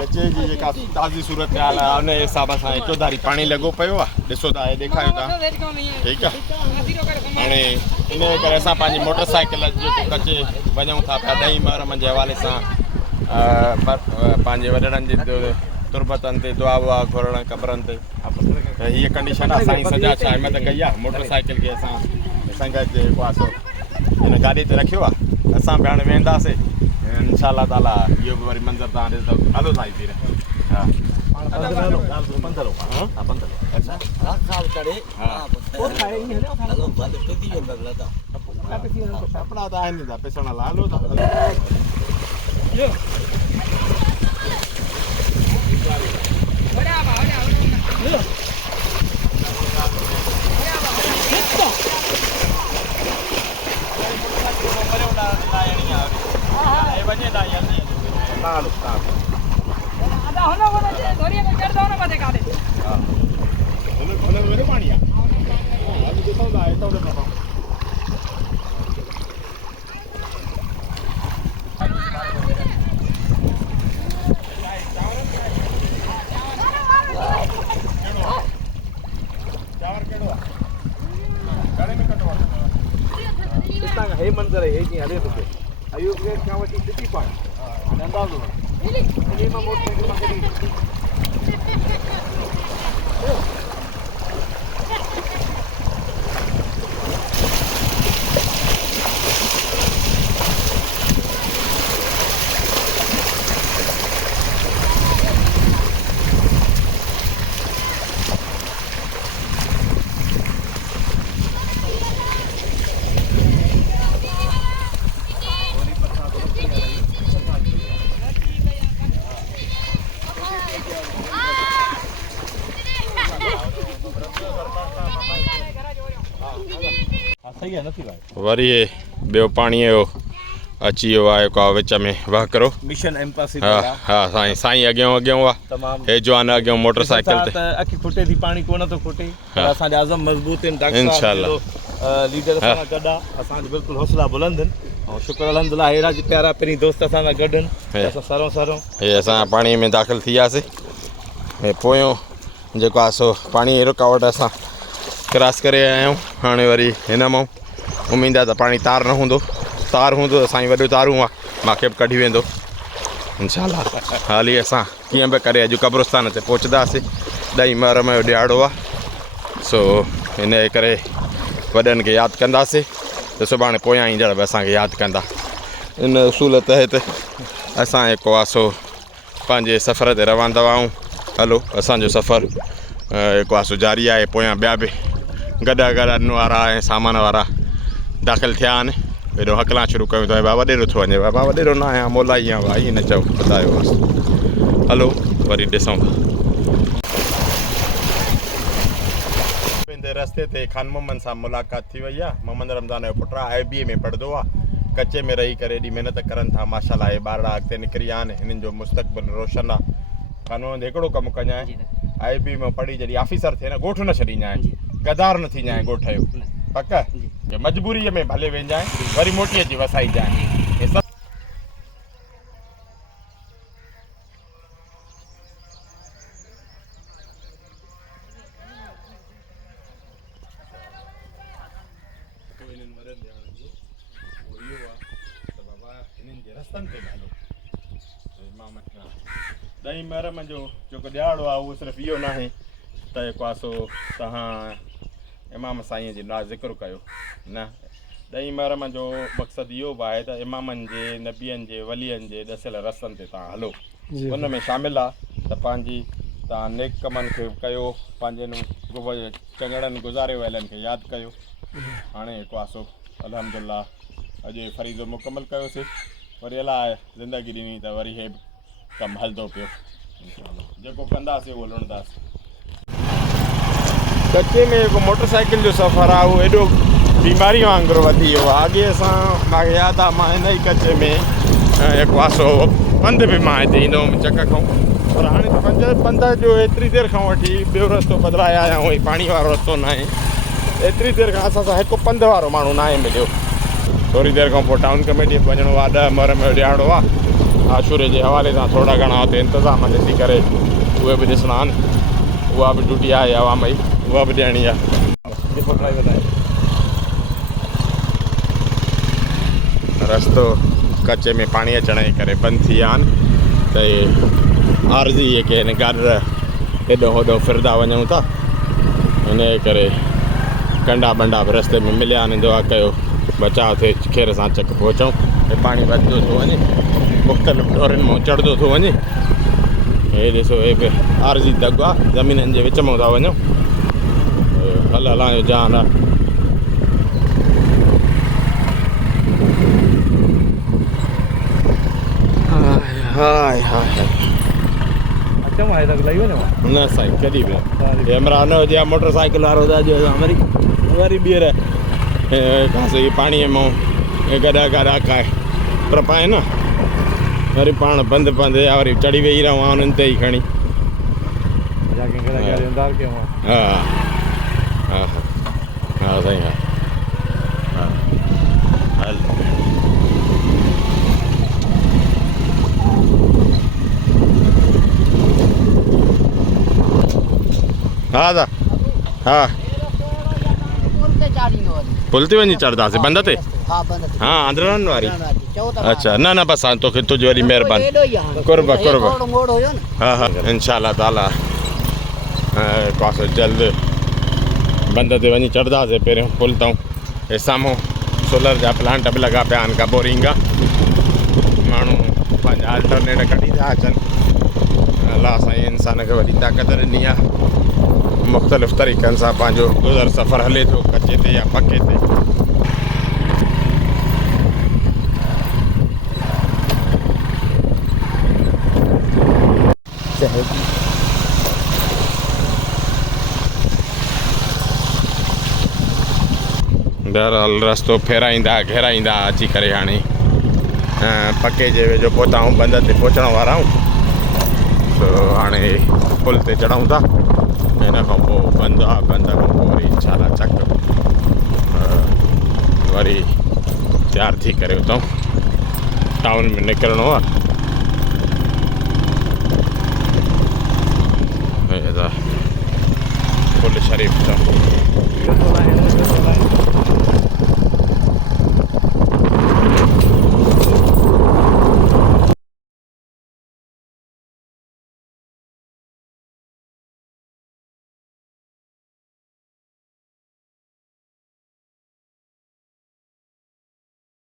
कचे जी जेका ताज़ी सूरत हाल आहे उन हिसाब सां चौधारी पाणी लॻो पियो आहे ॾिसो था ॾेखारियो था ठीकु आहे हाणे इन करे असां पंहिंजी मोटरसाइकिल जेको कचे वञूं था पिया ॾहीं महरम जे हवाले सां पंहिंजे वॾड़नि जी तुरबतनि ते दुआ वुआ घुरण क़बरनि ते त हीअ कंडीशन आहे साईं सॼा छा हिमत कई आहे मोटरसाइकिल खे असां संगत जेको आहे सो हिन गाॾी ते रखियो आहे असां बि हाणे वेंदासीं इंशाअल्लाह ताला इहो बि वरी मंज़र तव्हां ॾिसंदव हलो साईं धीरे हा कपिड़ा त आहिनि पिसण लाइ हलो हे मंदिर है जी हले तो अयो के का वटी सिटी पाण अंदाज़ो इने में मोटरसाइकिल में कडी वरी ॿियो पाणीअ जो अची वियो आहे जेको आहे विच में वाह करो मिशन एम्पासी हा हा साईं साईं अॻियां आहे तमामु हे जवान अॻियां मोटरसाइकिल ते अखि खुटे थी पाणी कोन थो खुटे असांजा आज़म मज़बूत आहिनि इंशाअल्लाह लीडर असां सां गॾु आहे असांजो बिल्कुलु हौसला बुलंद आहिनि ऐं शुक्र अल्हम्दुलिल्लाह अहिड़ा प्यारा पहिरीं दोस्त असां सां गॾु आहिनि असां सरो हे असां पाणीअ में दाख़िल थी वियासीं हे पोयों जेको आहे सो पाणी जी रुकावट असां क्रॉस करे आया आहियूं हाणे वरी हिन मां उमेद आहे त पाणी तार न हूंदो तार हूंदो त साईं वॾो तारूं आहे मूंखे बि कढी वेंदो इंशाअल्लाह हाली असां कीअं बि करे अॼु क़ब्रिस्तान ते पहुचंदासीं ॾहीं महरम जो ॾियारो आहे सो हिन जे करे वॾनि खे यादि कंदासीं त सुभाणे पोयां ईंदड़ बि असांखे यादि कंदा इन उसूल तहत असां जेको आहे सो पंहिंजे सफ़र ते रवाना आहियूं हलो असांजो सफ़र जेको आहे सो जारी आहे पोयां ॿिया बि गॾन वारा ऐं सामान वारा दाख़िल थिया आहिनि हेॾो हकलां शुरू कयूं त बाबा वॾेरो थो वञे बाबा वॾेरो न आहियां मोलाई आहियां भाई न चओ ॿुधायो हलो वरी ॾिसूं था पंहिंजे रस्ते ते ख़ान मोहम्मद सां मुलाक़ात थी वई आहे मोहम्मद रमज़ान जो पुटु आहे IBA में पढ़ंदो आहे कचे में रही करे एॾी महिनत करनि था माशाल्लाह हे ॿारड़ा अॻिते निकिरी विया आहिनि हिननि जो मुस्तक़बिल रोशन आहे क़ानून हिकिड़ो कमु कञा IBA में पढ़ी जॾहिं ऑफिसर थिए न ॻोठ न छॾींदा आहिनि गदार न थींदा आहिनि ॻोठ जो पक मजबूरीअ में भले वेंदा वरी मोटी अची वसाईंदा आहिनि सभु ॾहीं महरम जो जेको ॾियारो आहे उहो सिर्फ़ु इहो न आहे त जेको आहे सो तव्हां इमाम साईं जे नाज़ ज़िक्र कयो न ॾहीं महरम जो मक़सदु इहो बि आहे त इमामनि जे नबियनि जे वलियनि जे ॾसियल रस्तनि ते तव्हां हलो उन में शामिलु आहे त पंहिंजी तव्हां नेक कमनि खे कयो पंहिंजे चङड़नि गुज़ारे वियलनि खे यादि कयो हाणे जेको आहे सो अल्हम्दुलिल्लाह अॼु फरीज़ो मुकमल कयोसीं वरी अलाह ज़िंदगी ॾिनी त वरी हे कमु हलंदो पियो जेको कंदासीं उहो लुणंदासीं कचे में जेको मोटरसाइकिल जो सफ़र आहे उहो एॾो बीमारी वांगुरु वधी वियो आहे अॻे असां मूंखे यादि आहे मां हिन ई कचे में जेको आहे सो पंधु बि मां हिते ईंदो हुउमि चक खां पर हाणे पंध जो एतिरी देरि खां वठी ॿियो रस्तो बदिलाए आया आहियूं पाणी वारो रस्तो न आहे एतिरी देरि खां असां सां हिकु पंधु वारो माण्हू न आहे मिलियो थोरी देरि खां पोइ टाउन कमेटी वञिणो आहे 10 महरम जो ॾियारो आहे आशूरे जे हवाले सां थोरा घणा हुते इंतज़ाम ॾिसी करे उहे बि ॾिसणा आहिनि उहा बि ड्यूटी आहे आवाम जी उहा बि ॾियणी आहे जेको ड्राइवर आहे रस्तो कचे में पाणी अचण जे करे बंदि थी विया आहिनि त इहे आरज़ी जेके आहिनि गाॾी हेॾो होॾो फिरंदा वञूं था हिन जे करे कंडा बंडा बि रस्ते में मिलिया आहिनि दुआ कयो बचाव थिए खेर सां चक पहुचूं हे पाणी वधंदो थो वञे मुख़्तलिफ़ डोरनि मां चढ़ंदो थो वञे हे ॾिसो हे बि आरज़ी दग आहे ज़मीननि जे विच मां था वञूं हल हलां जो जान आहे हाय हाय अच्छा मां तक लही वञो न साईं कॾहिं बि कैमरा न हुजे हा मोटरसाइकिल वारो त अॼु असां वरी ॿीहर कासे पाणीअ मां गॾा गॾा खाए टपाए न वरी पाण बंदि बंदि या वरी चढ़ी वेही रहूं उन्हनि ते ई खणी जाके अंदाज़ कयूं हा हा हा साईं हा हल हा दा हा पुल ते वञी चढ़ंदासीं बंद ते हा आंध्रन वारी अच्छा न न बसि हाणे तोखे तुंहिंजी वरी महिरबानी कुर्ब कुर्ब हा हा इंशाल्लाह ताला पासो जल्द बंद ते वञी चढ़ंदासीं पहिरियों पुल तां हे साम्हूं सोलर जा प्लांट बि लॻा पिया आहिनि का बोरिंग आहे माण्हू पंहिंजा अल्टरनेट कढी था अचनि अलाह साईं इंसान खे वॾी ताक़त ॾिनी आहे मुख़्तलिफ़ तरीक़नि सां पंहिंजो गुज़र सफ़र हले थो कचे ते या पके ते बहरहाल रस्तो फेराईंदा घेराईंदा अची करे हाणे पके जे वेझो पहुता आहियूं बंद ते पहुचण वारा आहियूं तो हाणे पुल ते चढ़ूं था हिन खां पोइ बंदि आहे बंदि खां पोइ वरी इंशाल्लाह चक वरी तयारु थी करे उतां टाउन में निकिरणो आहे पुल शरीफ़ तां